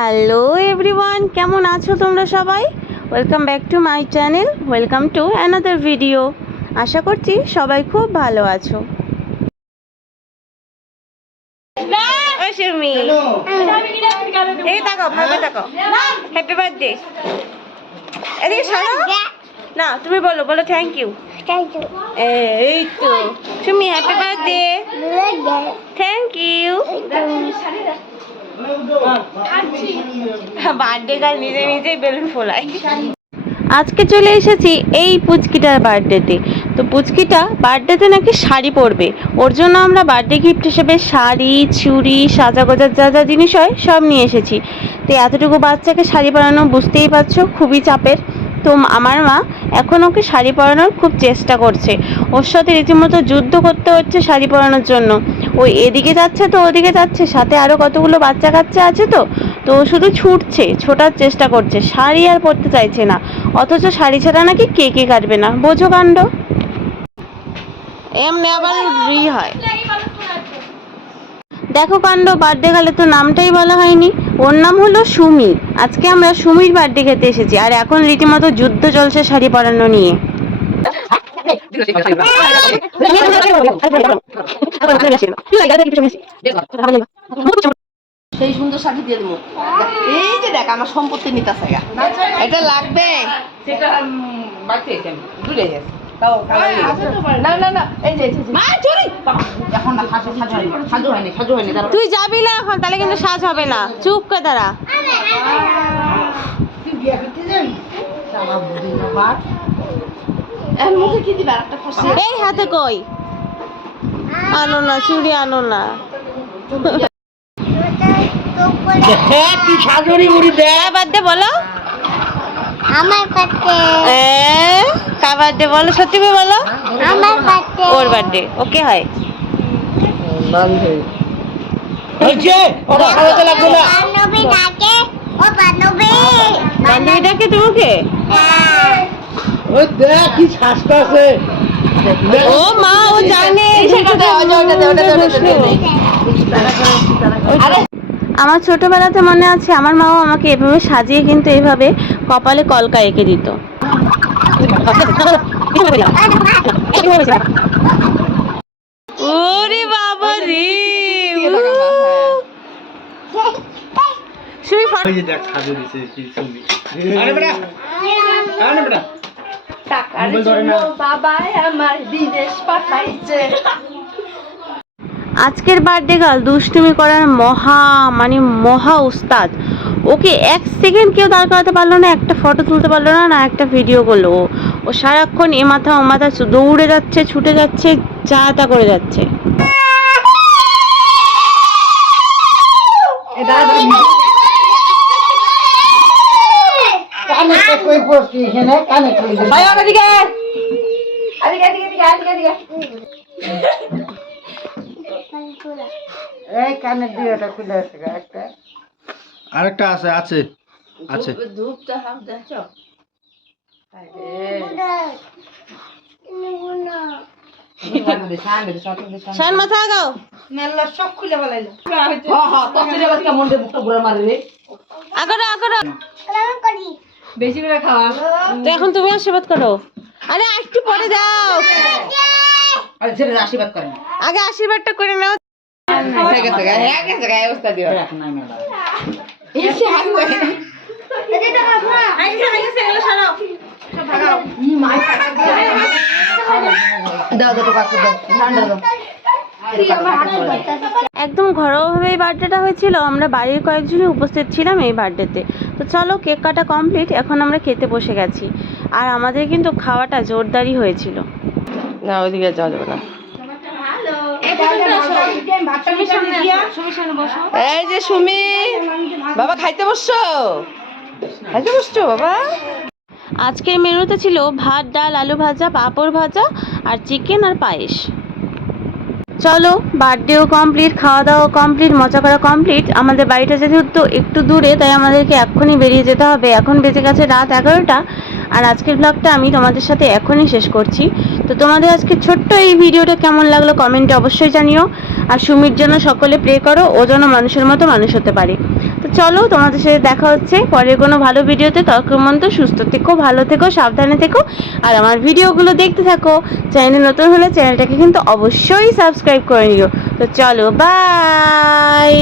Hello everyone কেমন আছো তোমরা সবাই? Welcome back to my channel welcome to another video আশা করছি সবাই খুব ভালো আছো। এই তাকাও ভালো তাকাও। হ্যাপি বার্থডে এদিকে সরো। না তুমি বলো বলো থ্যাংক ইউ এই তো। Sumi happy birthday thank you birthday নিজে নিজেই বেলুন আজকে চলে এসেছি এই পুচকিটার বার্থডেতে। তো পুচকিটা বার্থডেতে নাকি শাড়ি পরবে। ওর জন্য আমরা বার্থডে গিফট হিসেবে শাড়ি, চুড়ি, সাজাগোজার যা যা জিনিস হয় সব নিয়ে এসেছি। তো এতটুকু বাচ্চাকে শাড়ি পরানো বুঝতেই পারছ, খুবই চাপের। তো আমার মা, এখন ওকে শাড়ি পরানোর খুব চেষ্টা করছে। ওর সাথে রীতিমতো যুদ্ধ করতে হচ্ছে শাড়ি পরানোর জন্য। ও এদিকে যাচ্ছে তো ওদিকে যাচ্ছে, সাথে আরও কতগুলো বাচ্চা কাচ্চা আছে তো? তো শুধু ছুটছে, ছোটার চেষ্টা করছে, শাড়ি আর পরতে চাইছে না। অথচ শাড়ি ছাড়া নাকি কে কে কাটবে না? বোঝো কাণ্ড। এমনি আবার রি হয়। দেখো কাণ্ড বার্থডে গেলে তো নামটাই বলা হয়নি। ওর নাম হলো সুমি আজকে আমরা সুমির বার্থডে খেতে এসেছি আর এখন রীতিমতো যুদ্ধ চলছে শাড়ি পরানো নিয়ে। সেই সুন্দর শাড়ি দিয়ে দেবো। এই যে দেখ আমার সম্পত্তি নিতে এটা লাগবে? সেটা দূরে গেছে না না না এই যে। মা চুরি! এখন না সাজু সাজু হয়নি সাজু হয়নি সাজু হয়নি তুই যাবি না এখন তাহলে কিন্তু সাজ হবে না। চুপ করে দাঁড়া। এর মুখে কি দিবা একটা ফসে এই হাতে কই? আনো না চুড়ি আনো না। হ্যাঁ, তুই সাজুরি মুড়ি দে বলো। আমার এ, কার বার্থডে বলো সত্যি করে বলো আমার পাতে ওর বার্থডে ওকে হয় হয়েছে ওরা খাওয়াতে লাগবে না বান্ধবী ডাকে ও বান্ধবী বান্ধবীটাকে তোমাকে ওই দেখ কি শ্বাসটা আছে ও মা ও জানে সেটা দে, ওটা, ওটা দে, ওটা দে, ওটা দে, দে, দে। আমার ছোটবেলাতে মনে আছে আমার মাও আমাকে এভাবে সাজিয়ে কিন্তু এভাবে কপালে কলকা এঁকে দিত। ওরে বাবা রে সুমি টাকার জন্য আমার বিদেশ পাঠাইছে। আজকের বার্থডে গার্ল দুষ্টুমি করার মহা মানে মহা উস্তাদ। ওকে এক সেকেন্ড কেউ দাঁড় করাতে পারল না একটা ফটো তুলতে পারল না না একটা ভিডিও করল। ও ও সারাক্ষণ এ মাথা ও মাথা দৌড়ে যাচ্ছে ছুটে যাচ্ছে যা তা করে যাচ্ছে। ভাই ওদিকে এদিকে এদিকে এদিকে এদিকে এদিকে আরেকটা আছে আছে আছে। ধূপটা হাফ দেখছ শান মাথা আগাও। হ্যাঁ হ্যাঁ তসরে বাচ্চা মন্ডে মুখটা ঘুরে মারে রে। আগারো আগারো। বেশি করে খাওয়া। তো এখন তুমি আশীর্বাদ করো। আরে একটু পরে দাও আরে ছেলে আশীর্বাদ করেন আগে আশীর্বাদটা করে নাও গেছে গা এই একদম বার্থডেটা হয়েছিল। আমরা বাড়ির কয়েকজনই উপস্থিত ছিলাম এই বার্থডেতে। তো চলো কেক কাটা কমপ্লিট, এখন আমরা খেতে বসে গেছি। আর আমাদের কিন্তু খাওয়াটা জোরদারই হয়েছিল। না, ওইদিকে যাওয়া যাবে না। এই যে সুমি বাবা খাইতে বসছো? খাইতে বসছো বাবা? আজকের মেনুতে ছিল ভাত ডাল আলু ভাজা পাঁপড় ভাজা আর চিকেন আর পায়েস। চলো বার্থডেও কমপ্লিট খাওয়া দাওয়া কমপ্লিট মজা করা কমপ্লিট আমাদের বাড়িটা যেহেতু একটু দূরে তাই আমাদেরকে এক্ষুনি বেরিয়ে যেতে হবে। এখন বেজে গেছে রাত এগারোটা। আর আজকের ব্লগটা আমি তোমাদের সাথে এখনই শেষ করছি। তো তোমাদের আজকে ছোট্ট এই ভিডিওটা কেমন লাগল কমেন্টে অবশ্যই জানিও। আর সুমির জন্য সকলে প্রে করো, ও যেন মানুষের মতো মানুষ হতে পারে। তো চলো, তোমাদের সাথে দেখা হচ্ছে পরের কোনো ভালো ভিডিওতে। তখন তো সুস্থ থেকো, ভালো থেকো, সাবধানে থেকো। আর আমার ভিডিওগুলো দেখতে থাকো। চ্যানেল নতুন হলে চ্যানেলটাকে কিন্তু অবশ্যই সাবস্ক্রাইব করে নিও। তো চলো বাই